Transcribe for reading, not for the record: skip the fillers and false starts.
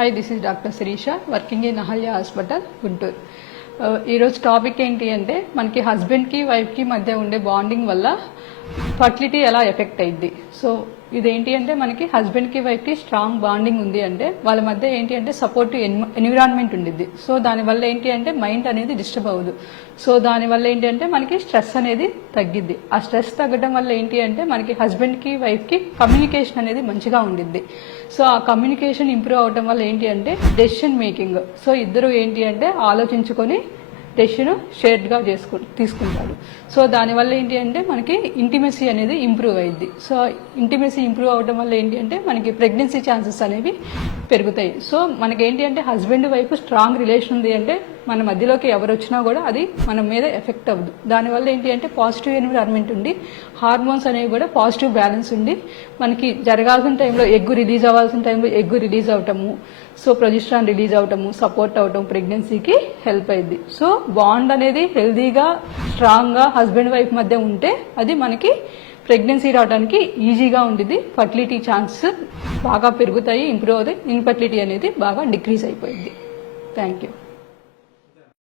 Hi, this is doctor Shirisha, working in Ahalya hospital, Guntur. ఈరోజు topic ఏంటి అంటే మనకి హస్బెండ్కి వైఫ్కి మధ్య ఉండే బాండింగ్ వల్ల ఫర్టిలిటీ ఎలా ఎఫెక్ట్ అయ్యిద్ది. సో ఇదేంటి అంటే మనకి హస్బెండ్కి వైఫ్కి స్ట్రాంగ్ బాండింగ్ ఉంది అంటే వాళ్ళ మధ్య ఏంటి అంటే సపోర్టివ్ ఎన్విరాన్మెంట్ ఉండిద్ది. సో దానివల్ల ఏంటి అంటే మైండ్ అనేది డిస్టర్బ్ అవ్వదు. సో దానివల్ల ఏంటి అంటే మనకి స్ట్రెస్ అనేది తగ్గిద్ది. ఆ స్ట్రెస్ తగ్గడం వల్ల ఏంటి అంటే మనకి హస్బెండ్కి వైఫ్కి కమ్యూనికేషన్ అనేది మంచిగా ఉండిద్ది. సో ఆ కమ్యూనికేషన్ ఇంప్రూవ్ అవడం వల్ల ఏంటి అంటే డెసిషన్ మేకింగ్, సో ఇద్దరు ఏంటి అంటే ఆలోచించుకొని డెసిషన్ షేర్డ్గా తీసుకుంటాడు. సో దానివల్ల ఏంటి అంటే మనకి ఇంటిమసీ అనేది ఇంప్రూవ్ అయ్యిద్ది. సో ఇంటిమసీ ఇంప్రూవ్ అవడం వల్ల ఏంటి అంటే మనకి ప్రెగ్నెన్సీ ఛాన్సెస్ అనేవి పెరుగుతాయి. సో మనకి ఏంటి అంటే హస్బెండ్ వైఫ్ స్ట్రాంగ్ రిలేషన్ ఉంది అంటే మన మధ్యలోకి ఎవరు వచ్చినా కూడా అది మన మీద ఎఫెక్ట్ అవ్వదు. దానివల్ల ఏంటి అంటే పాజిటివ్ ఎన్విరాన్మెంట్ ఉండి హార్మోన్స్ అనేవి కూడా పాజిటివ్ బ్యాలెన్స్ ఉండి మనకి జరగాల్సిన టైంలో ఎగ్గు రిలీజ్ అవ్వాల్సిన టైంలో ఎగ్గు రిలీజ్ అవటము, సో ప్రొజెస్ట్రాన్ రిలీజ్ అవటము, సపోర్ట్ అవటం ప్రెగ్నెన్సీకి హెల్ప్ అయ్యింది. సో బాండ్ అనేది హెల్దీగా స్ట్రాంగ్గా హస్బెండ్ వైఫ్ మధ్య ఉంటే అది మనకి ప్రెగ్నెన్సీ రావడానికి ఈజీగా ఉండిద్ది. ఫర్టిలిటీ ఛాన్సెస్ బాగా పెరుగుతాయి, ఇంప్రూవ్ అవుతాయి. ఇన్ఫర్టిలిటీ అనేది బాగా డిక్రీజ్ అయిపోయింది. Thank you.